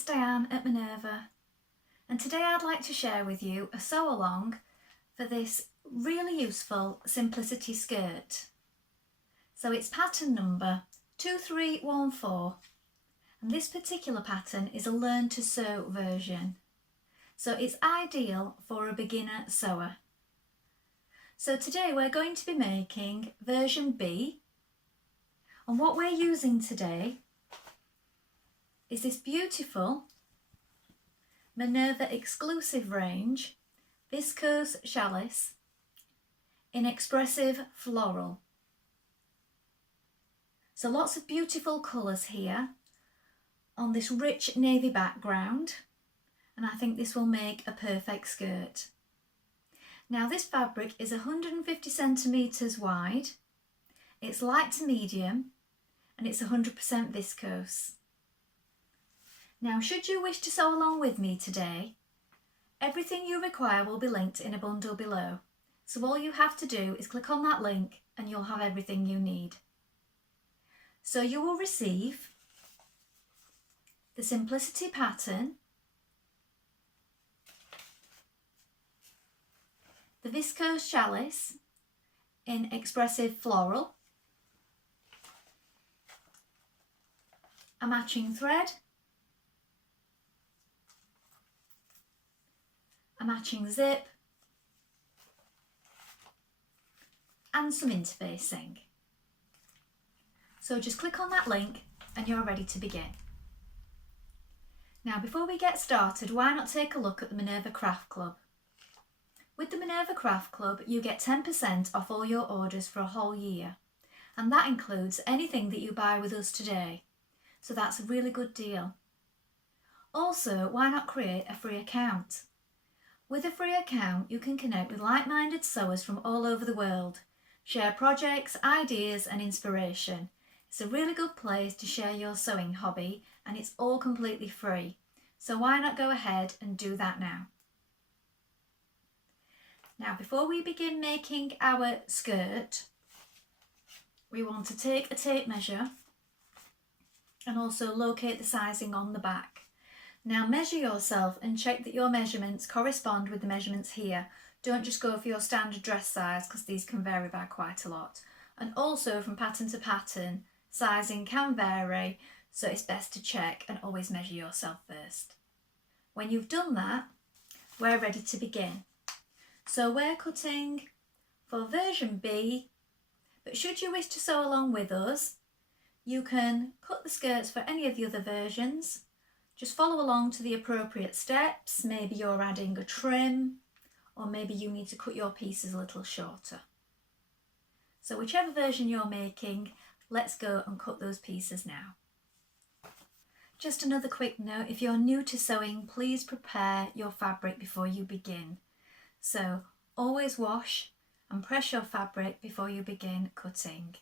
it's Dianne at Minerva, and today I'd like to share with you a sew along for this really useful simplicity skirt. So it's pattern number 2314, and this particular pattern is a learn to sew version. So it's ideal for a beginner sewer. So today we're going to be making version B, and what we're using today is this beautiful Minerva Exclusive range Viscose Challis in Expressive Floral. So lots of beautiful colours here on this rich navy background, and I think this will make a perfect skirt. Now this fabric is 150 centimetres wide, it's light to medium, and it's 100% viscose. Now, should you wish to sew along with me today, everything you require will be linked in a bundle below. So all you have to do is click on that link and you'll have everything you need. So you will receive the simplicity pattern, the Viscose Challis in Expressive Floral, a matching thread, a matching zip, and some interfacing. So just click on that link and you're ready to begin. Now before we get started, why not take a look at the Minerva Craft Club? With the Minerva Craft Club you get 10% off all your orders for a whole year, and that includes anything that you buy with us today. So that's a really good deal. Also, why not create a free account? With a free account, you can connect with like-minded sewers from all over the world, share projects, ideas and inspiration. It's a really good place to share your sewing hobby, and it's all completely free. So why not go ahead and do that now? Now before we begin making our skirt, we want to take a tape measure and also locate the sizing on the back. Now measure yourself and check that your measurements correspond with the measurements here. Don't just go for your standard dress size, because these can vary by quite a lot. And also from pattern to pattern, sizing can vary, so it's best to check and always measure yourself first. When you've done that, we're ready to begin. So we're cutting for version B, but should you wish to sew along with us, you can cut the skirts for any of the other versions. Just follow along to the appropriate steps. Maybe you're adding a trim, or maybe you need to cut your pieces a little shorter. So whichever version you're making, let's go and cut those pieces now. Just another quick note, if you're new to sewing, please prepare your fabric before you begin. So always wash and press your fabric before you begin cutting.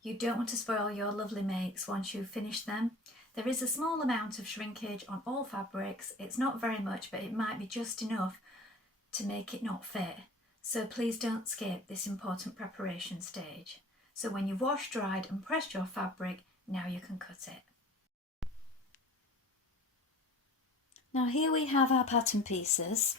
You don't want to spoil your lovely makes once you've finished them. There is a small amount of shrinkage on all fabrics. It's not very much, but it might be just enough to make it not fit. So please don't skip this important preparation stage. So when you've washed, dried and pressed your fabric, now you can cut it. Now here we have our pattern pieces.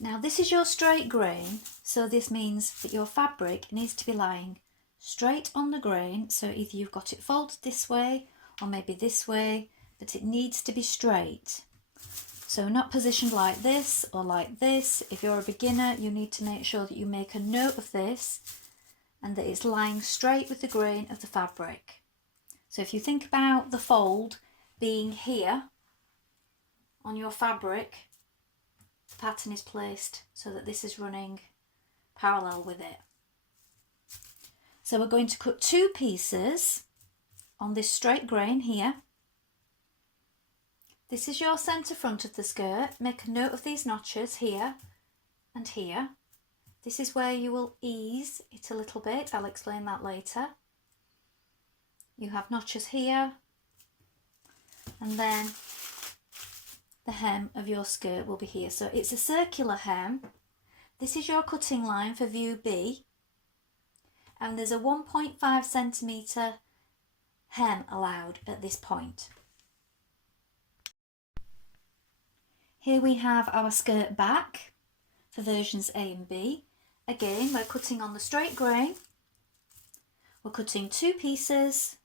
Now this is your straight grain, so this means that your fabric needs to be lying straight on the grain, so either you've got it folded this way or maybe this way, but it needs to be straight. So not positioned like this or like this. If you're a beginner, you need to make sure that you make a note of this and that it's lying straight with the grain of the fabric. So if you think about the fold being here on your fabric, the pattern is placed so that this is running parallel with it. So we're going to cut two pieces on this straight grain here. This is your centre front of the skirt. Make a note of these notches here and here. This is where you will ease it a little bit. I'll explain that later. You have notches here, and then the hem of your skirt will be here. So it's a circular hem. This is your cutting line for view B. And there's a 1.5 centimetre hem allowed at this point. Here we have our skirt back for versions A and B. Again, we're cutting on the straight grain. We're cutting 2 pieces.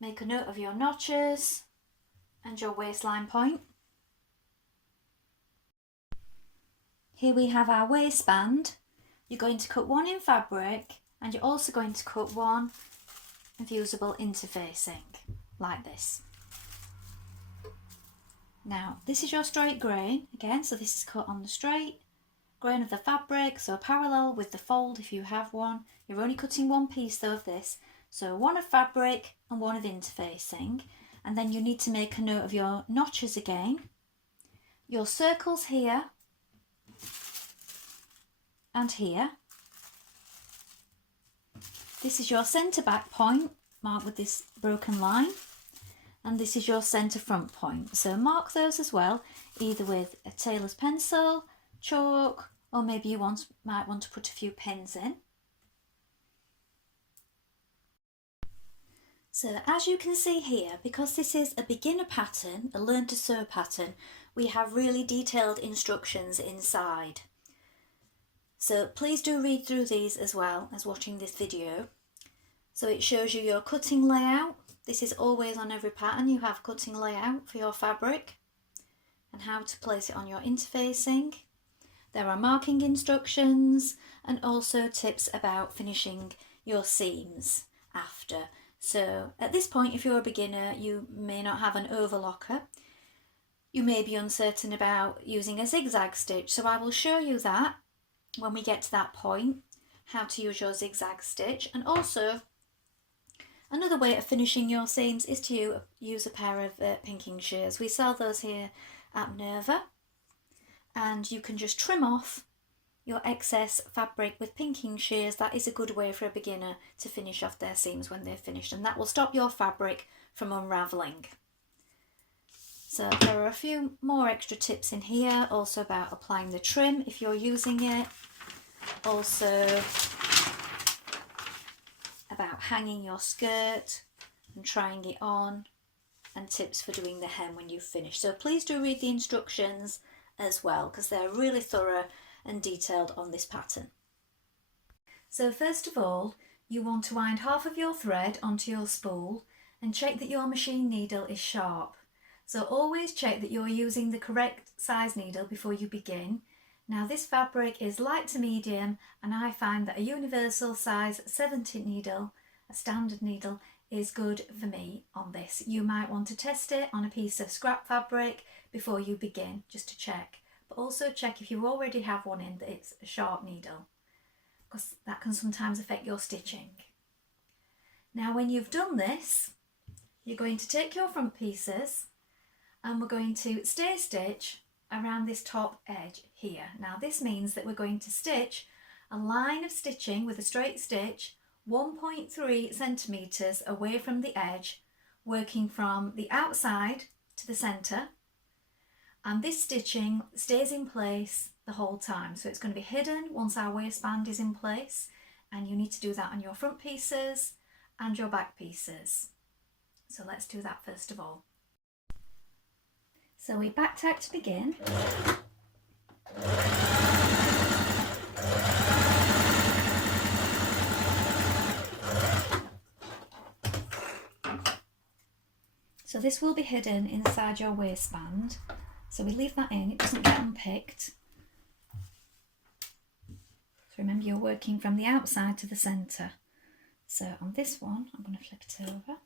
Make a note of your notches and your waistline point. Here we have our waistband. You're going to cut 1 in fabric and you're also going to cut 1 fusible interfacing like this. Now this is your straight grain again, so this is cut on the straight grain of the fabric, so parallel with the fold if you have one. You're only cutting 1 piece though of this, so 1 of fabric and 1 of interfacing, and then you need to make a note of your notches again, your circles here and here. This is your centre back point marked with this broken line, and this is your centre front point, so mark those as well, either with a tailor's pencil, chalk, or maybe you might want to put a few pins in. So as you can see here, because this is a beginner pattern, a learn to sew pattern, we have really detailed instructions inside. So please do read through these as well as watching this video. So it shows you your cutting layout. This is always on every pattern. You have cutting layout for your fabric and how to place it on your interfacing. There are marking instructions and also tips about finishing your seams after. So at this point, if you're a beginner, you may not have an overlocker. You may be uncertain about using a zigzag stitch, so I will show you that when we get to that point, how to use your zigzag stitch. And also another way of finishing your seams is to use a pair of pinking shears. We sell those here at Minerva, and you can just trim off your excess fabric with pinking shears. That is a good way for a beginner to finish off their seams when they're finished, and that will stop your fabric from unravelling. So there are a few more extra tips in here, also about applying the trim if you're using it, also about hanging your skirt and trying it on, and tips for doing the hem when you've finished. So please do read the instructions as well, because they're really thorough and detailed on this pattern. So first of all, you want to wind half of your thread onto your spool and check that your machine needle is sharp. So always check that you're using the correct size needle before you begin. Now this fabric is light to medium, and I find that a universal size 70 needle, a standard needle, is good for me on this. You might want to test it on a piece of scrap fabric before you begin, just to check. But also check if you already have one in that it's a sharp needle, because that can sometimes affect your stitching. Now when you've done this, you're going to take your front pieces and we're going to stay stitch around this top edge here. Now this means that we're going to stitch a line of stitching with a straight stitch 1.3 centimetres away from the edge, working from the outside to the centre, and this stitching stays in place the whole time. So it's going to be hidden once our waistband is in place, and you need to do that on your front pieces and your back pieces. So let's do that first of all. So we back tack to begin. So this will be hidden inside your waistband. So we leave that in, it doesn't get unpicked. So remember, you're working from the outside to the centre. So on this one, I'm going to flip it over.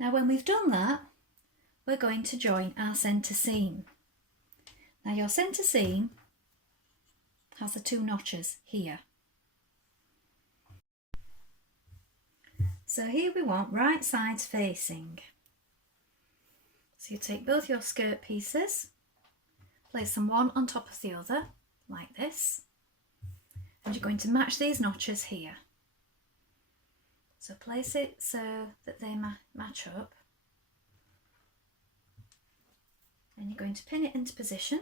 Now when we've done that, we're going to join our centre seam. Now your centre seam has the 2 notches here. So here we want right sides facing. So you take both your skirt pieces, place them one on top of the other, like this, and you're going to match these notches here. So place it so that they match up. And you're going to pin it into position.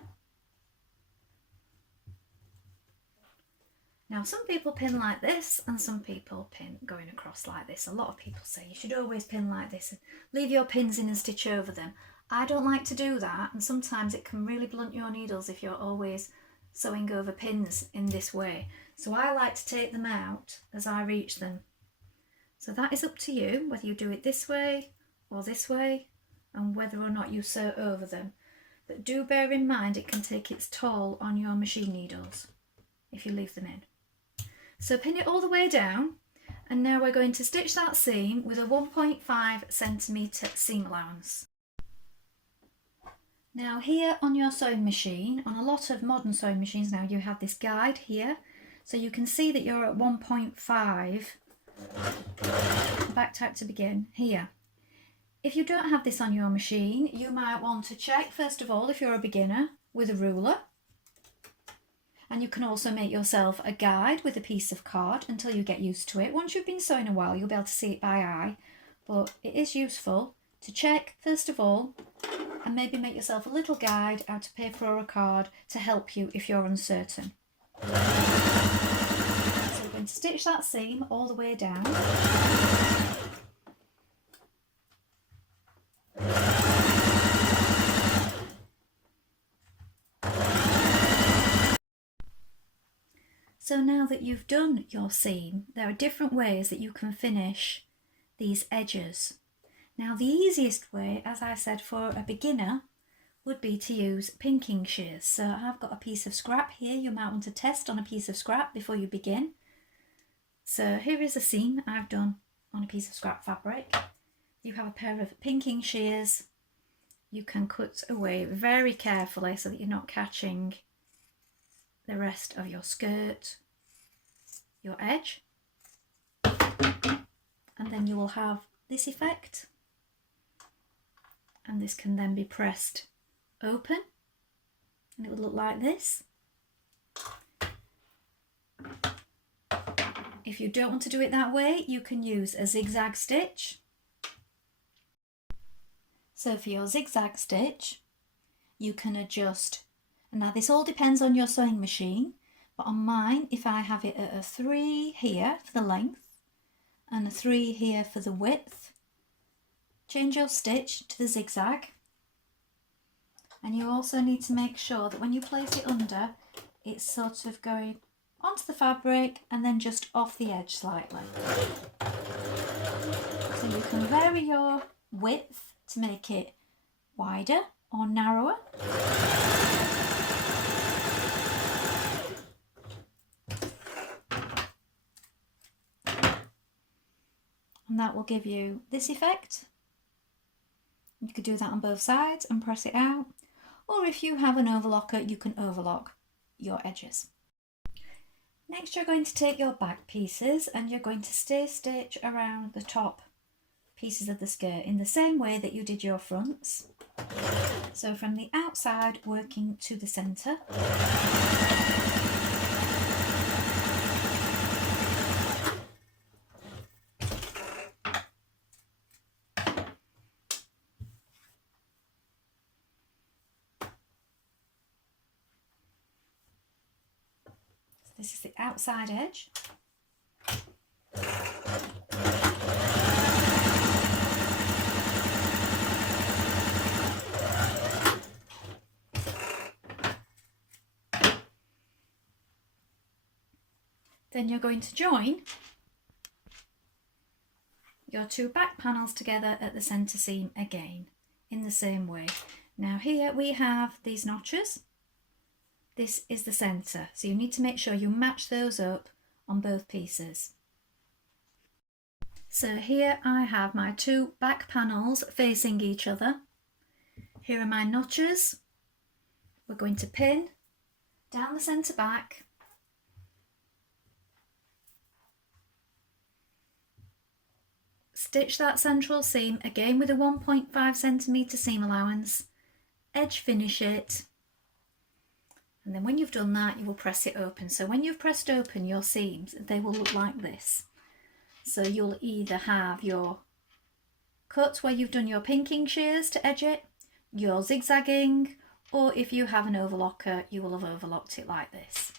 Now some people pin like this and some people pin going across like this. A lot of people say you should always pin like this and leave your pins in and stitch over them. I don't like to do that, and sometimes it can really blunt your needles if you're always sewing over pins in this way. So I like to take them out as I reach them. So that is up to you whether you do it this way or this way and whether or not you sew over them. But do bear in mind it can take its toll on your machine needles if you leave them in. So pin it all the way down, and now we're going to stitch that seam with a 1.5 centimetre seam allowance. Now here on your sewing machine, on a lot of modern sewing machines now, you have this guide here, so you can see that you're at 1.5, back type to begin, here. If you don't have this on your machine, you might want to check first of all if you're a beginner with a ruler. And you can also make yourself a guide with a piece of card until you get used to it. Once you've been sewing a while, you'll be able to see it by eye, but it is useful to check first of all and maybe make yourself a little guide out of paper or a card to help you if you're uncertain. So we're going to stitch that seam all the way down. So now that you've done your seam, there are different ways that you can finish these edges. Now the easiest way, as I said, for a beginner would be to use pinking shears. So I've got a piece of scrap here. You might want to test on a piece of scrap before you begin. So here is a seam I've done on a piece of scrap fabric. You have a pair of pinking shears. You can cut away very carefully so that you're not catching the rest of your skirt, your edge, and then you will have this effect, and this can then be pressed open and it would look like this. If you don't want to do it that way, you can use a zigzag stitch. So for your zigzag stitch, you can adjust. Now this all depends on your sewing machine, but on mine, if I have it at a 3 here for the length and a 3 here for the width, change your stitch to the zigzag. And you also need to make sure that when you place it under, it's sort of going onto the fabric and then just off the edge slightly. So you can vary your width to make it wider or narrower. And that will give you this effect. You could do that on both sides and press it out. Or if you have an overlocker, you can overlock your edges. Next, you're going to take your back pieces and you're going to stitch around the top pieces of the skirt in the same way that you did your fronts. So from the outside working to the centre. This is the outside edge. Then you're going to join your two back panels together at the centre seam again in the same way. Now here we have these notches. This is the centre, so you need to make sure you match those up on both pieces. So here I have my two back panels facing each other. Here are my notches. We're going to pin down the centre back, stitch that central seam again with a 1.5 centimetre seam allowance, edge finish it, and then when you've done that, you will press it open. So when you've pressed open your seams, they will look like this. So you'll either have your cut where you've done your pinking shears to edge it, you're zigzagging, or if you have an overlocker, you will have overlocked it like this.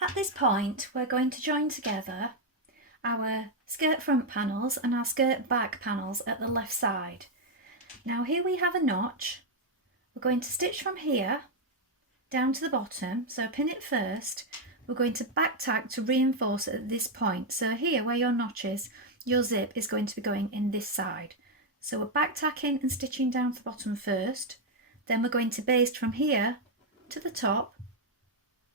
At this point, we're going to join together our skirt front panels and our skirt back panels at the left side. Now here we have a notch. We're going to stitch from here down to the bottom, so pin it first. We're going to back tack to reinforce at this point. So here where your notch is, your zip is going to be going in this side. So we're back tacking and stitching down to the bottom first, then we're going to baste from here to the top,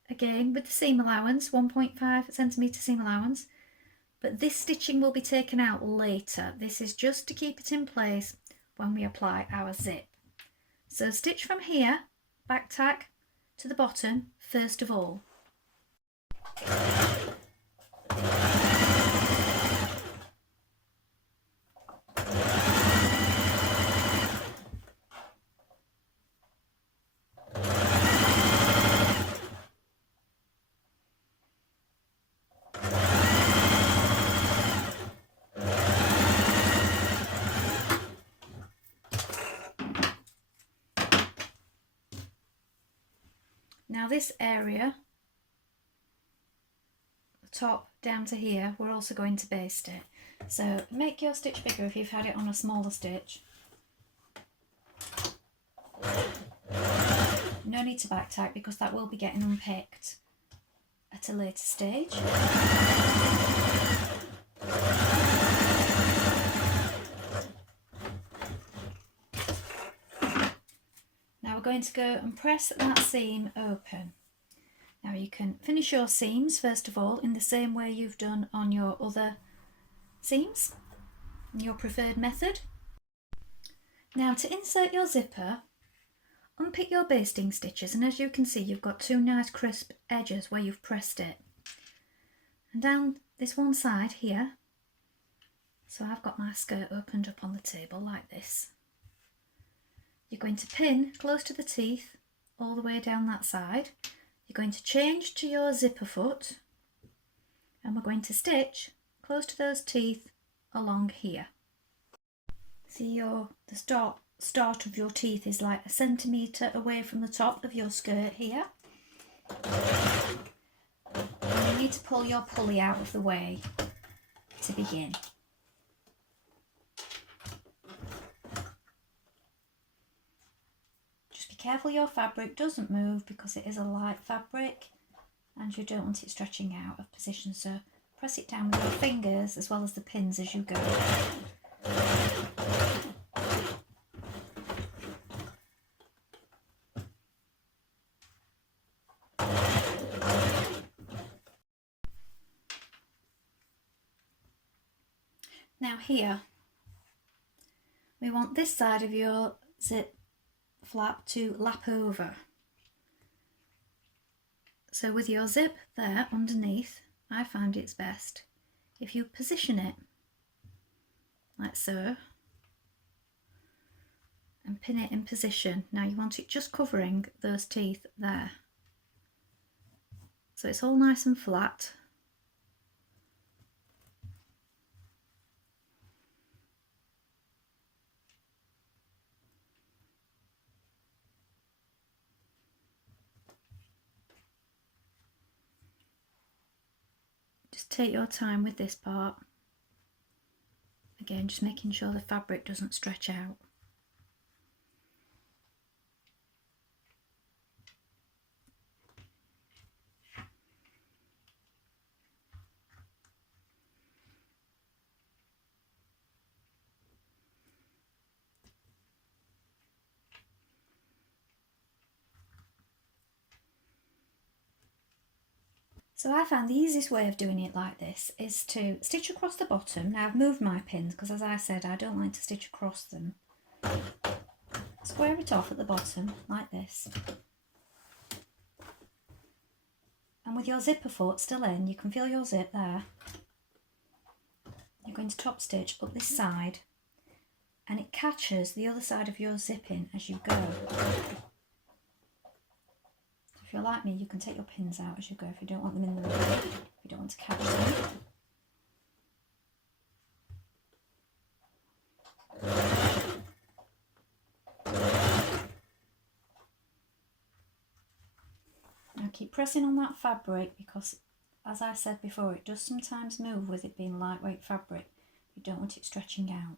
again with the seam allowance, 1.5 centimetre seam allowance, but this stitching will be taken out later. This is just to keep it in place when we apply our zip. So stitch from here, back tack to the bottom first of all. Now this area, the top down to here, we're also going to baste it. So make your stitch bigger if you've had it on a smaller stitch. No need to back tack because that will be getting unpicked at a later stage. Now we're going to go and press that seam open. Now you can finish your seams first of all in the same way you've done on your other seams, in your preferred method. Now to insert your zipper, unpick your basting stitches, and as you can see you've got two nice crisp edges where you've pressed it. And down this one side here, so I've got my skirt opened up on the table like this. You're going to pin close to the teeth all the way down that side. You're going to change to your zipper foot and we're going to stitch close to those teeth along here. See the start of your teeth is like 1 centimetre away from the top of your skirt here. And you need to pull your pulley out of the way to begin. Careful your fabric doesn't move because it is a light fabric and you don't want it stretching out of position, so press it down with your fingers as well as the pins as you go. Now here we want this side of your zip flap to lap over. So with your zip there underneath, I find it's best if you position it like so and pin it in position. Now you want it just covering those teeth there. So it's all nice and flat. Just take your time with this part. Again, just making sure the fabric doesn't stretch out. So I found the easiest way of doing it like this is to stitch across the bottom. Now I've moved my pins because, as I said, I don't like to stitch across them. Square it off at the bottom like this. And with your zipper foot still in, you can feel your zip there. You're going to top stitch up this side and it catches the other side of your zipping as you go. If you're like me, you can take your pins out as you go if you don't want them in the way, if you don't want to catch them. Now keep pressing on that fabric because, as I said before, it does sometimes move with it being lightweight fabric. You don't want it stretching out.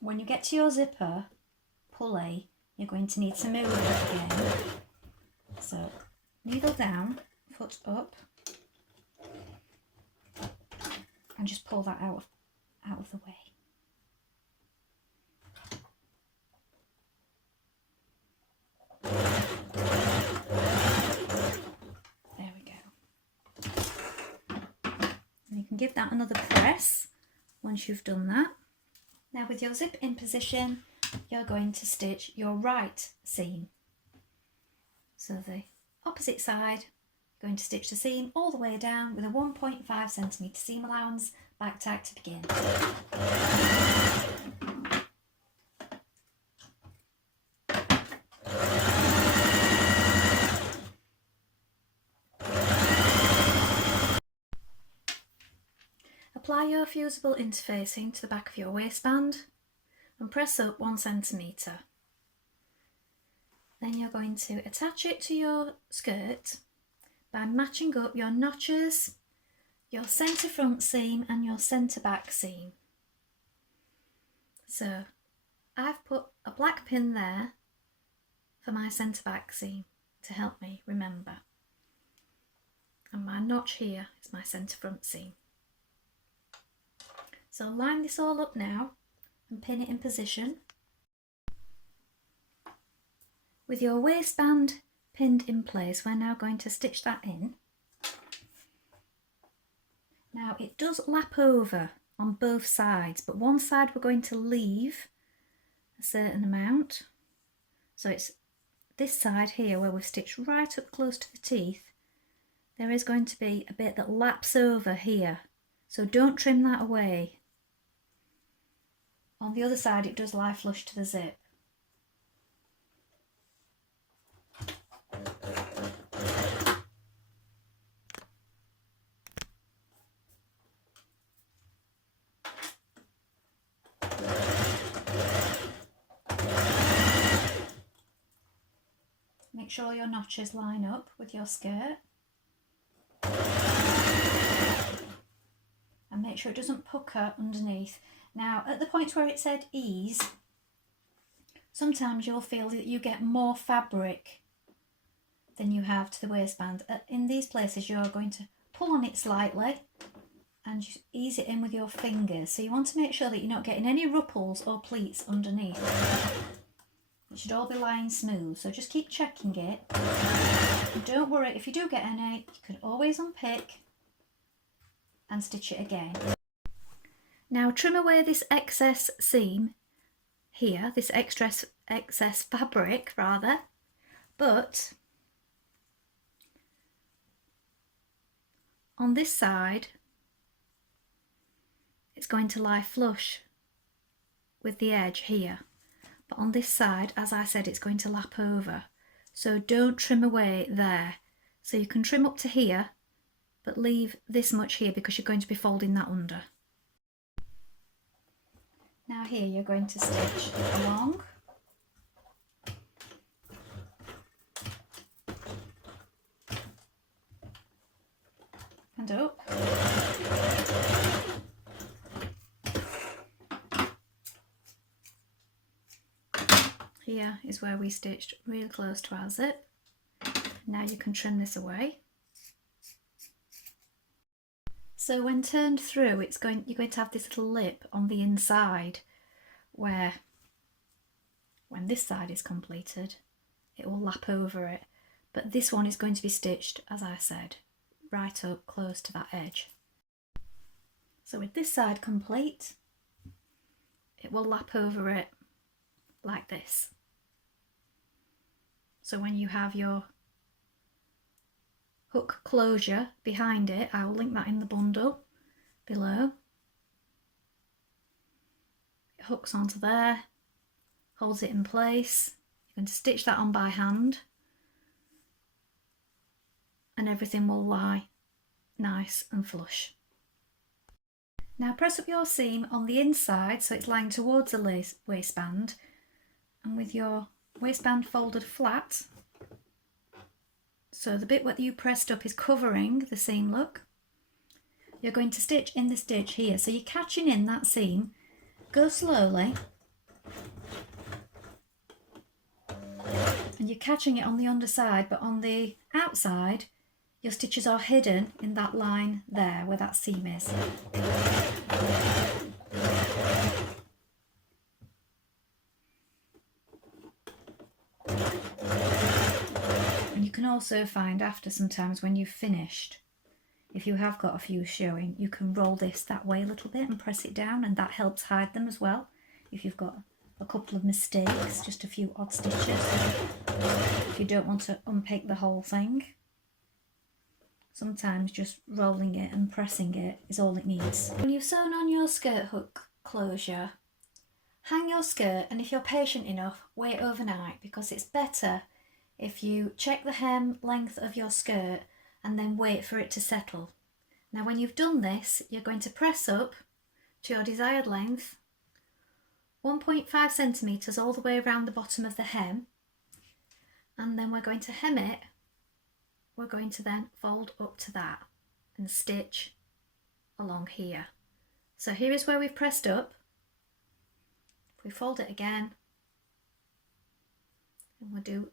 When you get to your zipper pulley, you're going to need to move it again. So needle down, foot up, and just pull that out of the way. There we go. And you can give that another press once you've done that. Now with your zip in position, you're going to stitch your right seam. So the opposite side, you're going to stitch the seam all the way down with a 1.5 centimetre seam allowance back tack to begin. Apply your fusible interfacing to the back of your waistband and press up 1 centimetre. Then you're going to attach it to your skirt by matching up your notches, your centre front seam and your centre back seam. So I've put a black pin there for my centre back seam to help me remember. And my notch here is my centre front seam. So line this all up now and pin it in position. With your waistband pinned in place, we're now going to stitch that in. Now it does lap over on both sides, but one side we're going to leave a certain amount. So it's this side here where we've stitched right up close to the teeth. There is going to be a bit that laps over here, so don't trim that away. On the other side it does lie flush to the zip. Make sure your notches line up with your skirt. And make sure it doesn't pucker underneath. Now, at the point where it said ease, sometimes you'll feel that you get more fabric than you have to the waistband. In these places, you're going to pull on it slightly and just ease it in with your fingers. So you want to make sure that you're not getting any ruffles or pleats underneath. It should all be lying smooth, so just keep checking it. And don't worry, if you do get any, you can always unpick and stitch it again. Now trim away this excess seam here, this excess fabric rather, but on this side it's going to lie flush with the edge here, but on this side, as I said, it's going to lap over, so don't trim away there. So you can trim up to here but leave this much here because you're going to be folding that under. Now here you're going to stitch along and up. Here is where we stitched really close to our zip. Now you can trim this away. So when turned through, you're going to have this little lip on the inside where, when this side is completed, it will lap over it. But this one is going to be stitched, as I said, right up close to that edge. So with this side complete, it will lap over it like this. So when you have your hook closure behind it, I will link that in the bundle below. It hooks onto there, holds it in place. You're going to stitch that on by hand and everything will lie nice and flush. Now press up your seam on the inside so it's lying towards the waistband, and with your waistband folded flat, so the bit that you pressed up is covering the seam, look, you're going to stitch in the stitch here. So you're catching in that seam, go slowly, and you're catching it on the underside, but on the outside your stitches are hidden in that line there where that seam is. And you can also find after sometimes when you've finished, if you have got a few showing, you can roll this that way a little bit and press it down, and that helps hide them as well. If you've got a couple of mistakes, just a few odd stitches, if you don't want to unpick the whole thing. Sometimes just rolling it and pressing it is all it needs. When you've sewn on your skirt hook closure, hang your skirt, and if you're patient enough, wait overnight, because it's better if you check the hem length of your skirt and then wait for it to settle. Now when you've done this, you're going to press up to your desired length, 1.5 centimetres all the way around the bottom of the hem, and then we're going to hem it. We're going to then fold up to that and stitch along here. So here is where we've pressed up. If we fold it again, and we'll do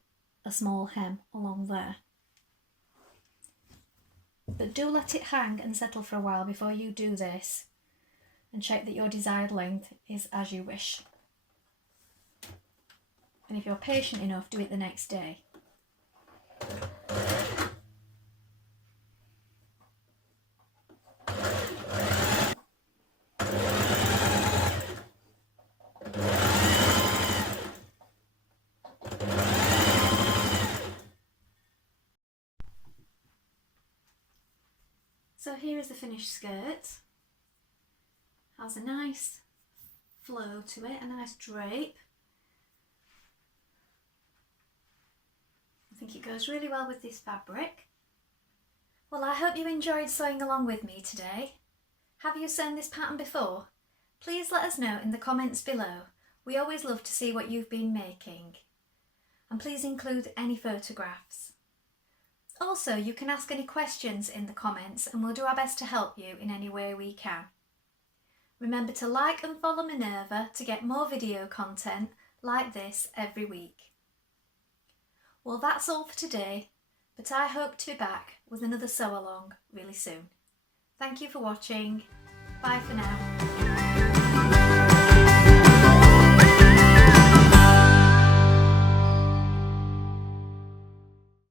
a small hem along there. But do let it hang and settle for a while before you do this, and check that your desired length is as you wish. And if you're patient enough, do it the next day. So here is the finished skirt. Has a nice flow to it, a nice drape. I think it goes really well with this fabric. Well, I hope you enjoyed sewing along with me today. Have you sewn this pattern before? Please let us know in the comments below. We always love to see what you've been making. And please include any photographs. Also, you can ask any questions in the comments and we'll do our best to help you in any way we can. Remember to like and follow Minerva to get more video content like this every week. Well, that's all for today, but I hope to be back with another sew along really soon. Thank you for watching. Bye for now.